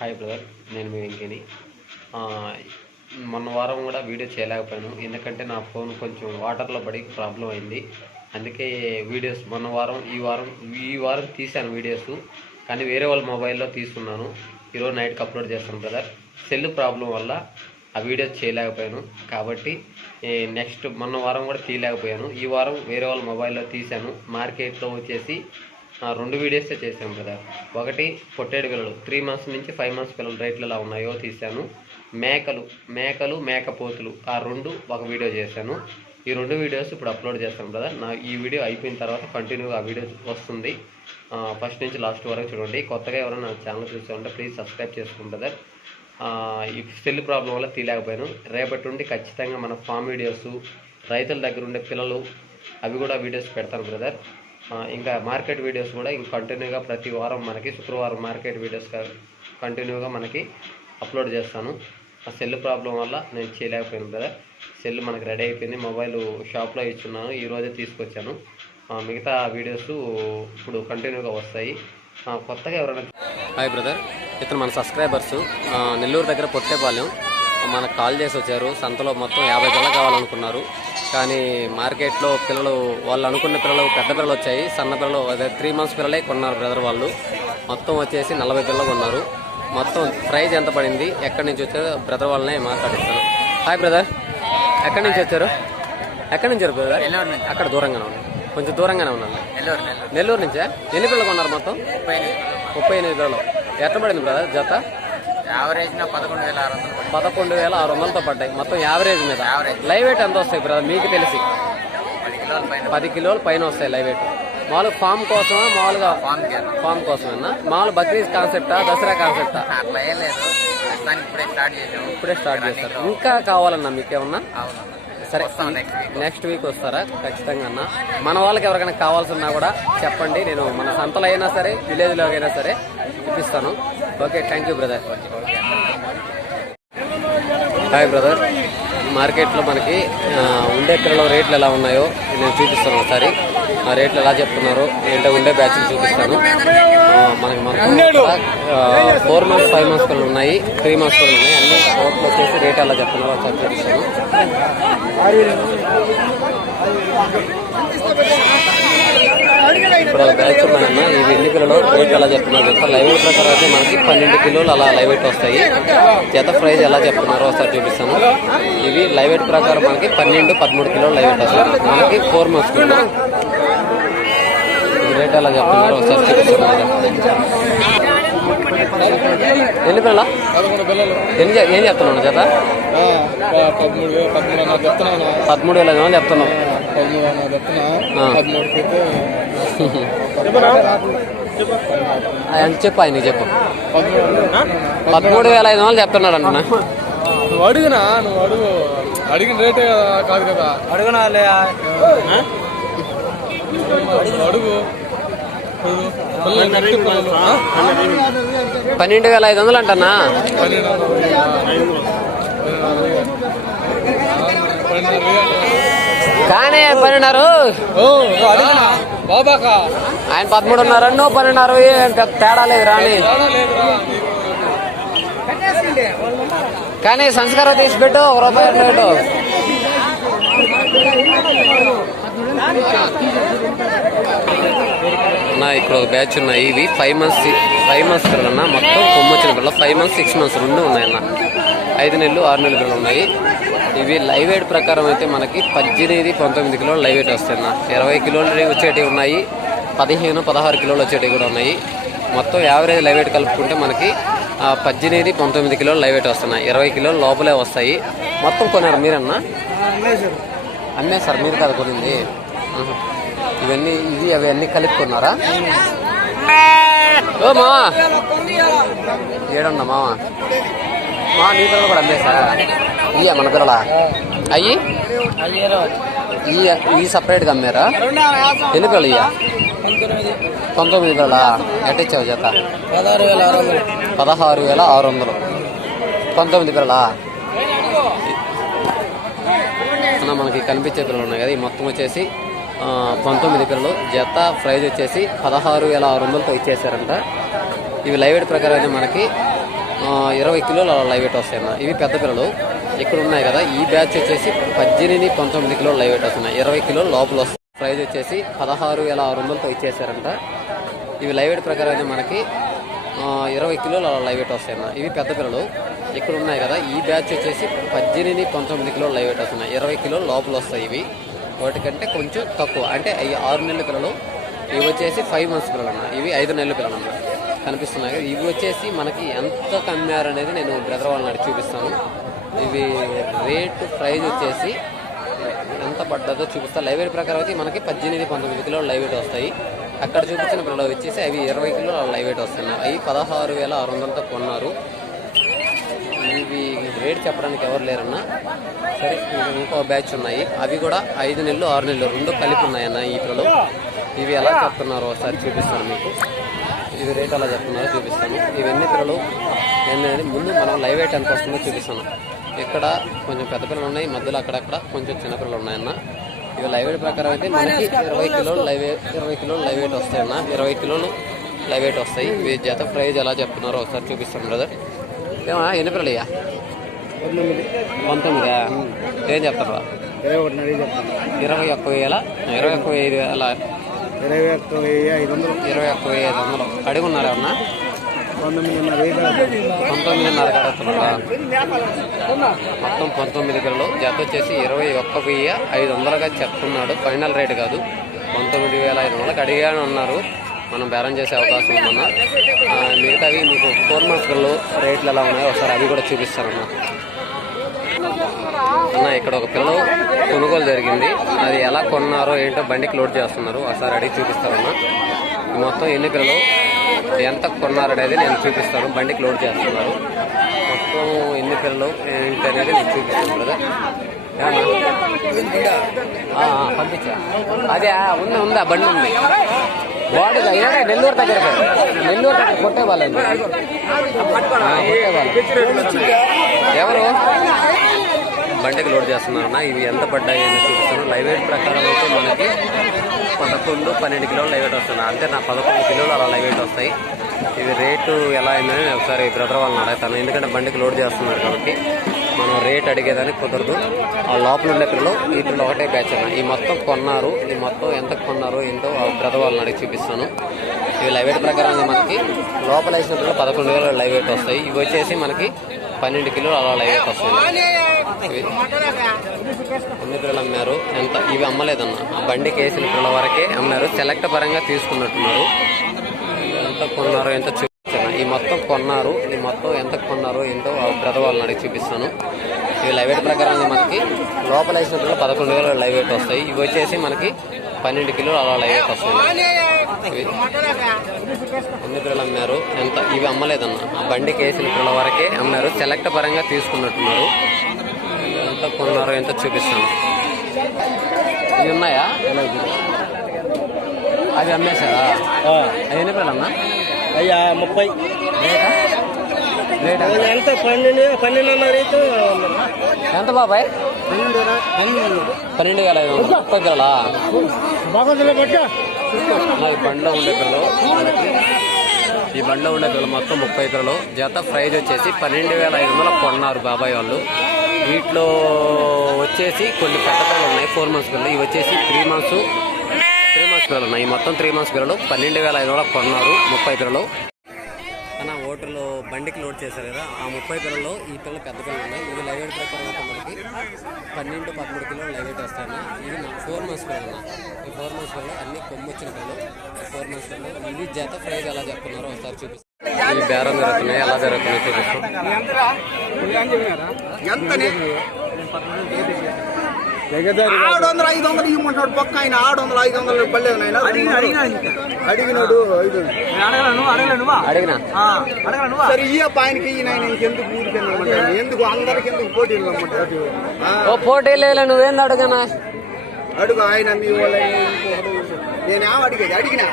Hi brother నేను మీ వెంకిని. మొన్న వారం కూడా వీడియో చేయలేకపోయాను. ఎందుకంటే నా ఫోన్ కొంచెం వాటర్లో పడి ప్రాబ్లం అయింది. అందుకే వీడియోస్ మొన్న వారం ఈ వారం ఈ వారం తీశాను వీడియోస్. కానీ వేరే వాళ్ళ మొబైల్లో తీసుకున్నాను ఈరోజు నైట్కి అప్లోడ్ చేస్తాను బ్రదర్. సెల్ ప్రాబ్లం వల్ల ఆ వీడియోస్ చేయలేకపోయాను. కాబట్టి నెక్స్ట్ మొన్న వారం కూడా తీయలేకపోయాను. ఈ వారం వేరే వాళ్ళ మొబైల్లో తీశాను. మార్కెట్లో వచ్చేసి రెండు వీడియోసే చేశాం కదా. ఒకటి పొట్టేడు పిల్లలు. త్రీ మంత్స్ నుంచి ఫైవ్ మంత్స్ పిల్లలు రేట్లు ఎలా ఉన్నాయో తీశాను. మేకలు మేకలు మేకపోతులు ఆ రెండు ఒక వీడియో చేశాను. ఈ రెండు వీడియోస్ ఇప్పుడు అప్లోడ్ చేస్తాం కదా నా ఈ వీడియో అయిపోయిన తర్వాత కంటిన్యూగా ఆ వీడియో వస్తుంది. ఫస్ట్ నుంచి లాస్ట్ వరకు చూడండి. కొత్తగా ఎవరైనా నా ఛానల్ చూసామంటే ప్లీజ్ సబ్స్క్రైబ్ చేసుకోండి బ్రదర్ ఈ సెల్ ప్రాబ్లం వల్ల తీయలేకపోయాను. రేపటి నుండి ఖచ్చితంగా మన ఫామ్ వీడియోస్ రైతుల దగ్గర ఉండే పిల్లలు అవి కూడా వీడియోస్ పెడతాను బ్రదర్ ఇంకా మార్కెట్ వీడియోస్ కూడా ఇంక కంటిన్యూగా ప్రతి వారం మనకి శుక్రవారం మార్కెట్ వీడియోస్ కంటిన్యూగా మనకి అప్లోడ్ చేస్తాను. ఆ సెల్ ప్రాబ్లం వల్ల నేను చేయలేకపోయాను బ్రదర్ సెల్ మనకి రెడీ అయిపోయింది. మొబైల్ షాప్లో ఇచ్చున్నాను. ఈరోజే తీసుకొచ్చాను. మిగతా వీడియోస్ ఇప్పుడు కంటిన్యూగా వస్తాయి. కొత్తగా ఎవరైనా హాయ్ బ్రదర్ ఇతను మన సబ్స్క్రైబర్స్ నెల్లూరు దగ్గర పొట్టేపాలెం. మనకు కాల్ చేసి వచ్చారు. సంతలో మొత్తం యాభై పిల్లలు కావాలనుకున్నారు. కానీ మార్కెట్లో పిల్లలు వాళ్ళు అనుకున్న పిల్లలు పెద్ద పిల్లలు వచ్చాయి. సన్న పిల్లలు అదే త్రీ మంత్స్ పిల్లలే కొన్నారు బ్రదర్ వాళ్ళు. మొత్తం వచ్చేసి నలభై పిల్లలు కొన్నారు. మొత్తం ప్రైజ్ ఎంత పడింది? ఎక్కడి నుంచి వచ్చారో? బ్రదర్ వాళ్ళనే మాట్లాడిస్తాను. హాయ్ బ్రదర్ ఎక్కడి నుంచి వచ్చారు? ఎక్కడి నుంచి వచ్చారు బ్రదర్ అక్కడ దూరంగానే ఉంది కొంచెం దూరంగానే ఉన్నాను నెల్లూరు నుంచే? ఎన్ని పిల్లలు కొన్నారు మొత్తం? ముప్పై ఎనిమిది. పిల్లలు. ఎట్ట పడింది బ్రదర్ జత? పదకొండు వేల ఆరు వందలతో పడ్డాయి. మొత్తం యావరేజ్ మీద. లైవ్ వెయిట్ ఎంత వస్తాయి బ్రదర్ మీకు తెలిసి. పది కిలోల పైన పది కిలోలు పైన వస్తాయి లైవ్ వెయిట్ మామూలుగా ఫామ్ కోసమా? మామూలుగా ఫామ్ కోసమేనా? మామూలు బక్రీద్ కాన్సెప్టా దసరా కాన్సెప్టా ఇప్పుడే స్టార్ట్ చేస్తారు ఇంకా కావాలన్నా మీకేమన్నా? సరే నెక్స్ట్ వీక్ వస్తారా? ఖచ్చితంగా అన్న. మన వాళ్ళకి ఎవరికైనా కావాల్సి ఉన్నా కూడా చెప్పండి. నేను మన సంతలో అయినా సరే విలేజ్లో అయినా సరే ఇప్పిస్తాను. Okay thank you brother hi brother మార్కెట్లో మనకి ఉండే పిల్లల రేట్లు ఎలా ఉన్నాయో నేను చూపిస్తాను ఒకసారి. ఆ రేట్లు ఎలా చెప్తున్నారో? ఏంటో ఉండే బ్యాచ్లు చూపిస్తాను. మనకి మనకు ఫోర్ మంత్స్ ఫైవ్ మంత్స్ పిల్లలు ఉన్నాయి. త్రీ మంత్స్ పిల్లలు ఉన్నాయి. అన్ని కోట్లు వచ్చేసి రేట్ ఎలా చెప్తున్నారో ఒకసారి చూపిస్తాను. ఇప్పుడు అలా బ్యాచ్ ఉన్నాయన్న ఇవి ఎన్ని కిలోలు రేట్ ఎలా చెప్తున్నారు తెలుసా లైవ్ ప్రకారం అయితే మనకి పన్నెండు కిలోలు అలా లైవ్ వెయిట్ వస్తాయి. జత ప్రైజ్ ఎలా చెప్తున్నారో ఒకసారి చూపిస్తాను. ఇవి లైవ్ వెయిట్ ప్రకారం మనకి పన్నెండు పదమూడు కిలోలు లైవ్ వెయిట్ వస్తాయి. మనకి ఫోర్ మంత్స్ కిలో. రేట్ ఎలా చెప్తున్నారో ఒకసారి చూపిస్తున్నారు ఎన్ని పిల్లల? పదకొండు పిల్లలు. ఎన్ని ఏం చెప్తున్నాను జత ఆ, ప- పదమూడు పదమూడు అన్న చెప్తున్నాను. పదమూడు వేల ఐదు వందలు చెప్తున్నాం పదమూడు అన్న చెప్తున్నా ఆ. పదమూడుకి అయితే ఆయన చెప్పు ఆయన చెప్పు. పదమూడు పదమూడు వేల ఐదు వందలు చెప్తున్నాడు అంటున్నా. నువ్వు అడిగినా? నువ్వు అడుగు. అడిగిన రేటే కదా కాదు కదా. అడుగునా? అడుగు. పన్నెండు వేల ఐదు వందలు పన్నెండు. పన్నెండు వేలు. కానీ పన్నెండున్నర బాబాకా ఆయన పదమూడున్నర నువ్వు పన్నెండున్నర పెద్ద తేడా లేదు రాని కానీ సంస్కారం తీసి పెట్టు ఒక రూపాయి పెట్టు నా ఇక్కడ ఒక బ్యాచ్ ఉన్నాయి. ఇవి ఫైవ్ మంత్స్ ఫైవ్ మంత్స్ పిల్లలన్నా మొత్తం కొమ్మొచ్చిన పిల్లలు. ఫైవ్ మంత్స్ సిక్స్ మంత్స్ రెండు ఉన్నాయన్న. ఐదు నెలలు ఆరు నెలలు పిల్లలు ఉన్నాయి. ఇవి లైవ్ వెయిట్ ప్రకారం అయితే మనకి పద్దెనిమిది పంతొమ్మిది కిలోలు లైవ్ వెయిట్ వస్తాయి అన్న ఇరవై కిలోలు వచ్చేటివి ఉన్నాయి. పదిహేను పదహారు కిలోలు వచ్చేటివి కూడా ఉన్నాయి. మొత్తం యావరేజ్ లైవ్ వెయిట్ కలుపుకుంటే మనకి పద్దెనిమిది పంతొమ్మిది కిలోలు లైవ్ వెయిట్ వస్తున్నాయి ఇరవై కిలోలు లోపలే వస్తాయి. మొత్తం కొన్నారు మీరన్నా? అమ్మేశారు మీరు కదా కొనింది. ఇవన్నీ ఇది అవి అన్నీ కలుపుకున్నారా? ఓ మావా. ఏడన్నా మావా? మా నీ పిల్లలు కూడా అమ్మేశారా? ఇయ్యా మన పిల్లల? అయ్యి? ఈ ఈ సపరేట్గా అమ్మారా? ఎన్ని పిల్లలు ఇయ్యా? పంతొమ్మిది పిల్లల? ఎట్టిచ్చావు జత? పదహారు వేల ఆరు వందలు. పదహారు వేల ఆరు వందలు పంతొమ్మిది పిల్లలా? మనకి కనిపించే పిల్లలు ఉన్నాయి కదా ఈ మొత్తం వచ్చేసి పంతొమ్మిది పిల్లలు జత ప్రైజ్ వచ్చేసి పదహారు వేల ఆరు వందలతో ఇచ్చేసారంట ఇవి లైవ్ వెయిట్ ప్రకారం అయితే మనకి ఇరవై కిలోలు అలా లైవ్ వెయిట్ వస్తాయన్న ఇవి పెద్ద పిల్లలు ఇక్కడ ఉన్నాయి కదా. ఈ బ్యాచ్ వచ్చేసి పద్దెనిమిది పంతొమ్మిది కిలోలు లైవ్ వెయిట్ వస్తున్నాయి. ఇరవై కిలోలు లోపల వస్తాయి ప్రైజ్ వచ్చేసి పదహారు వేల ఆరు వందలతో ఇచ్చేసారంట ఇవి లైవ్ వెయిట్ ప్రకారం అయితే మనకి ఇరవై కిలోలు అలా లైవ్ వెయిట్ వస్తాయన్న ఇవి పెద్ద పిల్లలు ఇక్కడ ఉన్నాయి కదా. ఈ బ్యాచ్ వచ్చేసి పద్దెనిమిది పంతొమ్మిది కిలోలు లైవ్ వెయిట్ వస్తున్నాయి. ఇరవై కిలోలు లోపల వస్తాయి ఇవి. వాటికంటే కొంచెం తక్కువ. అంటే అవి ఆరు నెలల పిల్లలు ఇవి వచ్చేసి ఫైవ్ మంత్స్ పిల్లలు అన్న ఇవి ఐదు నెలల పిల్లలు అన్న కనిపిస్తున్నాయి కదా. ఇవి వచ్చేసి మనకి ఎంత కమ్మారు అనేది నేను బ్రదర్ వాళ్ళని చూపిస్తాను. ఇవి రేటు ప్రైజ్ వచ్చేసి ఎంత పడ్డదో చూపిస్తా. లైవ్ వెయిట్ ప్రకారం అయితే మనకి పద్దెనిమిది పంతొమ్మిది కిలోలు లైవ్ వెయిట్ వస్తాయి. అక్కడ చూపించిన పిల్లలు వచ్చేసి అవి ఇరవై కిలోలు లైవ్ వెయిట్ వస్తున్నాయి అవి పదహారు వేల ఆరు వందలతో కొన్నారు. రేట్ చెప్పడానికి ఎవరు లేరన్నా సరే ఇంకో బ్యాచ్ ఉన్నాయి. అవి కూడా ఐదు నెలలు ఆరు నెలలు రెండు కలిపి ఉన్నాయన్న ఈ పిల్లలు ఇవి ఎలా చెప్తున్నారో ఒకసారి చూపిస్తాను మీకు. ఇవి రేట్ ఎలా చెప్తున్నారో చూపిస్తాను. ఇవి ఎన్ని పిల్లలు ఏంటంటే ముందు మనం లైవ్ వెయిట్ ఎంత వస్తుందో చూపిస్తాను. ఇక్కడ కొంచెం పెద్ద పిల్లలు ఉన్నాయి మధ్యలో అక్కడక్కడ కొంచెం చిన్న పిల్లలు ఉన్నాయన్న. ఇవి లైవ్ వెయిట్ ప్రకారం అయితే మనకి ఇరవై కిలోలు లైవ్ ఇరవై కిలోలు లైవ్ వెయిట్ వస్తాయన్న. ఇరవై కిలోలు లైవ్ వెయిట్ వస్తాయి. ఇవి జత ప్రైజ్ ఎలా చెప్తున్నారో ఒకసారి చూపిస్తాను బ్రదర్. ఏమన్నా ఎన్ని పిల్లలు ఇయ్యా పంతొమ్మిదా. ఏం చెప్తారు? ఇరవై ఒకటిన్నర చెప్తాను. ఇరవై ఒక్క వేల ఇరవై ఒక్క వెయ్యి వేల. ఇరవై ఒక్క వెయ్యి ఐదు వందలు. ఇరవై ఒక్క వెయ్యి ఐదు వందలు. అడిగి ఉన్నారు ఏమన్నా? పంతొమ్మిదిన్నర పంతొమ్మిదిన్నర కడుతున్నారా మొత్తం పంతొమ్మిది కిలోలు జత వచ్చేసి ఇరవై ఒక్క వెయ్యి ఐదు వందలుగా చెప్తున్నాడు. ఫైనల్ రేట్ కాదు. పంతొమ్మిది వేల ఐదు వందలకు అడిగాను అన్నారు. మనం బేరం చేసే అవకాశం ఉందన్న. మిగతావి మీకు ఫోర్ మంత్స్ రేట్లు ఎలా ఉన్నాయో ఒకసారి అవి కూడా చూపిస్తానన్నా. అన్న ఇక్కడ ఒక పిల్ల కొనుగోలు జరిగింది. అది ఎలా కొన్నారో ఏంటో బండికి లోడ్ చేస్తున్నారు. ఒకసారి అడిగి చూపిస్తారన్న మొత్తం ఎన్ని పిల్లలు ఎంత కొన్నారు అనేది నేను చూపిస్తాను. బండికి లోడ్ చేస్తున్నారు. మొత్తం ఎన్ని పిల్లలు ఏంటి అనేది నేను చూపిస్తాను కదా పంపించా. అదే ఉంది ఉందా బండి ఉంది. బాడీ ఏడా నెల్లూరు దగ్గర నెల్లూరు దగ్గర కొట్టే వాళ్ళండి కొట్టే వాళ్ళు ఎవరు? బండికి లోడ్ చేస్తున్నారన్న. ఇవి ఎంత పడ్డాయి అని చూపిస్తాను లైవ్ వెయిట్ ప్రకారం అయితే మనకి పదకొండు పన్నెండు కిలోలు లైవ్ వెయిట్ వస్తుంది అంతే నా పదకొండు కిలోలు అలా లైవ్ వెయిట్ వస్తాయి. ఇవి రేటు ఎలా అయిందని నేను ఒకసారి బ్రదర్ వాళ్ళని అడుగుతాను. ఎందుకంటే బండికి లోడ్ చేస్తున్నారు కాబట్టి మనం రేట్ అడిగేదానికి కుదరదు. ఆ లోపల ఉండే పిల్లలు ఈ పిల్లలు ఒకటే బ్యాచ్ అన్న. ఈ మొత్తం కొన్నారు. ఈ మొత్తం ఎంత కొన్నారు ఏంటో ఆ బ్రదర్ వాళ్ళని అడిగి చూపిస్తాను. ఇవి లైవ్ వెయిట్ ప్రకారం మనకి లోపల వేసిన పిల్లలు పదకొండు వేలు లైవ్ వెయిట్ వస్తాయి. ఇవి వచ్చేసి మనకి పన్నెండు కిలోలు అలా లైవ్ ఇవి ఎన్ని పిల్లలు అమ్మారు? ఎంత? ఇవి అమ్మలేదన్న. ఆ బండికి వేసిన పిల్లల వరకే అమ్మారు. సెలెక్ట్ పరంగా తీసుకున్నట్టున్నారు. ఎంత కొన్నారో ఎంత చూపిస్తాను ఈ మొత్తం కొన్నారు. ఈ మొత్తం ఎంత కొన్నారో ఏంటో ఆ బ్రదర్ వాళ్ళని అడిగి చూపిస్తాను. ఇవి లైవ్ వెయిట్ ప్రకారం మనకి. లోపల వేసిన పిల్లలు పదకొండు వేలు లైవ్ వెయిట్ వస్తాయి. ఇవి వచ్చేసి మనకి పన్నెండు కిలోలు అలా లైవ్ వెయిట్ వస్తాయి. ఇవి ఎన్ని పిల్లలు అమ్మారు? ఎంత? ఇవి అమ్మలేదన్న. ఆ బండికి వేసిన పిల్లల వరకే అమ్మారు? సెలెక్ట్ పరంగా తీసుకున్నట్టున్నారు. ఎంత కొన్నారో ఎంత చూపిస్తాను. ఇవి ఉన్నాయా? అవి అమ్మేశారా? ఎన్ని పిల్లలు అన్నా అయ్యా ముప్పై. ఎంత? పన్నెండు పన్నెండున్నర ఎంత బాబాయ్? పన్నెండు వేల ఐదు వందలు. ముప్పై పిల్లలా? బాగుందిలే పట్ట నా ఈ మనకి ఈ బండిలో ఉండే మొత్తం ముప్పై పిల్లలు జత ప్రైజ్ వచ్చేసి పన్నెండు వేల ఐదు వందలు కొన్నారు బాబాయ్ వాళ్ళు. వీటిలో వచ్చేసి కొన్ని పెద్ద పిల్లలు ఉన్నాయి ఫోర్ మంత్స్ పిల్లలు. ఇవి వచ్చేసి త్రీ మంత్స్ త్రీ మంత్స్ పిల్లలు ఉన్నాయి. మొత్తం త్రీ మంత్స్ పిల్లలు పన్నెండు వేల ఐదు వందలు కొన్నారు ముప్పై పిల్లలు బండికి లోడ్ చేశారు కదా. ఆ ముప్పై పిల్లలు ఈ పిల్లలు పెద్ద పిల్లలు ఉన్నాయి ఇవి లైవ్ వెయిట్ ప్రకారం మనకి పన్నెండు పదమూడు కిలోలు లైవ్ వెయిట్ వస్తాయన్న ఇవి నా ఫోర్ మంత్స్ పిల్లలు ఈ ఫోర్ మంత్స్ పిల్లలు అన్ని కొమ్ము వచ్చిన పిల్లలు ఫోర్ మంత్స్ పిల్లలు ఇవి జత ప్రైజ్ ఎలా చెప్తున్నారో ఒకసారి చూపిస్తాను. ఇవి బేరం జరుగుతున్నాయి. ఎలా జరుగుతున్నాయి చూపిస్తాం ఆరు వందలు ఐదు వందలు ఇవ్వమంటాడు పక్క ఆయన ఆరు వందలు ఐదు వందలు పడలేదు నాయన. అడిగినాడు ఐదు అడిగినా? సరే ఈ ఆయనకి ఈ నాయన ఇంకెందుకు ఊరికి వెళ్ళమంటాడు ఎందుకు అందరికి ఎందుకు పోటీలు ఇవ్వమంటాడు ఆ, ఓ పోటీ లేదు నువ్వేంది అడుగునా? అడుగు ఆయన మీ వాళ్ళ. నేనేం అడిగేది? అడిగినా?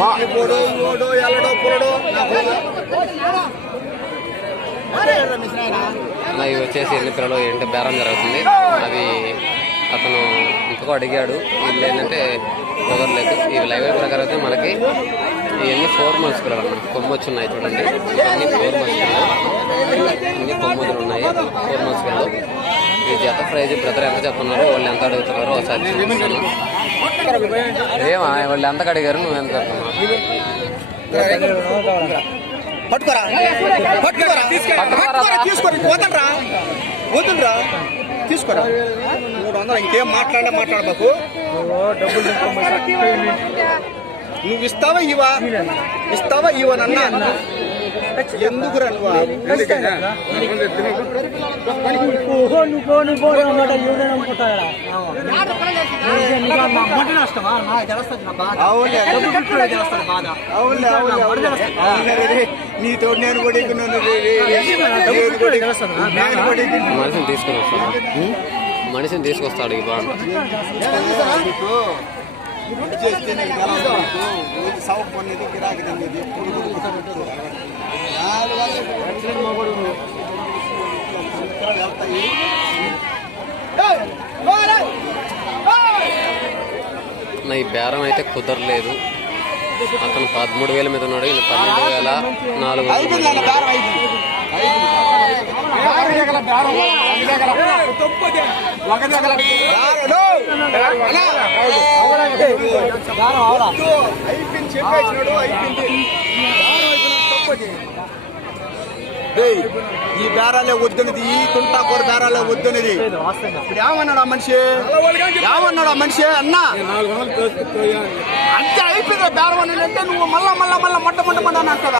మా పోడో ఓడో ఎల్లడో పొలడో అదే ఇవి వచ్చేసి ఎన్ని పిల్లలు ఏంటి బేరం జరుగుతుంది. అవి అతను ఇంకొక అడిగాడు వీళ్ళు ఏంటంటే కుదరలేదు. ఈ లైవ్ ప్రకారం అయితే మనకి ఇవన్నీ ఫోర్ మంత్స్ పిల్లలు అన్న. కొమ్మొచ్చి ఉన్నాయి చూడండి. అన్ని ఫోర్ మంత్స్ పిల్లలు. అన్ని కొమ్ముదులు ఉన్నాయి. ఫోర్ మంత్స్ పిల్లలు. ఈ జత ప్రైజ్ బ్రదర్ ఎంత చెప్తున్నారు వాళ్ళు ఎంత అడుగుతున్నారో ఒకసారి చూపిస్తాను. ఏమా వాళ్ళు ఎంత అడిగారు నువ్వు ఎంత పట్టుకోరా పట్టుకోరా పట్టుకోరా తీసుకోరా వదలరా వదలరా తీసుకోరా మూడు వందలు ఇంకేం మాట్లాడలే మాట్లాడబాకు నువ్వు ఇస్తావా ఇవా ఇస్తావా ఇవా నన్న ఎందుకురా నువ్వు నీతో నేను కూడా. మనిషిని తీసుకొని వస్తాడు? మనిషిని తీసుకొస్తాడు ఈ బాండ్ గిరాకీ. ఎప్పుడు వెళ్తాయి. ఈ బేరం అయితే కుదరలేదు. అతను పదమూడు వేల మీద ఉన్నాడు ఈయన పన్నెండు వేల నాలుగు వందల ఈ బేరాలే వద్దునది ఈ తుంటాకూర బేరాలే వద్దునది. ఇప్పుడు ఏమన్నాడు ఆ మనిషి? ఏమన్నాడు ఆ మనిషి అన్నా? అంతే అయిపోయింది బేరం అంటే నువ్వు మళ్ళా మళ్ళా మళ్ళా మొట్ట మొట్ట మొట్ట అని అంటావా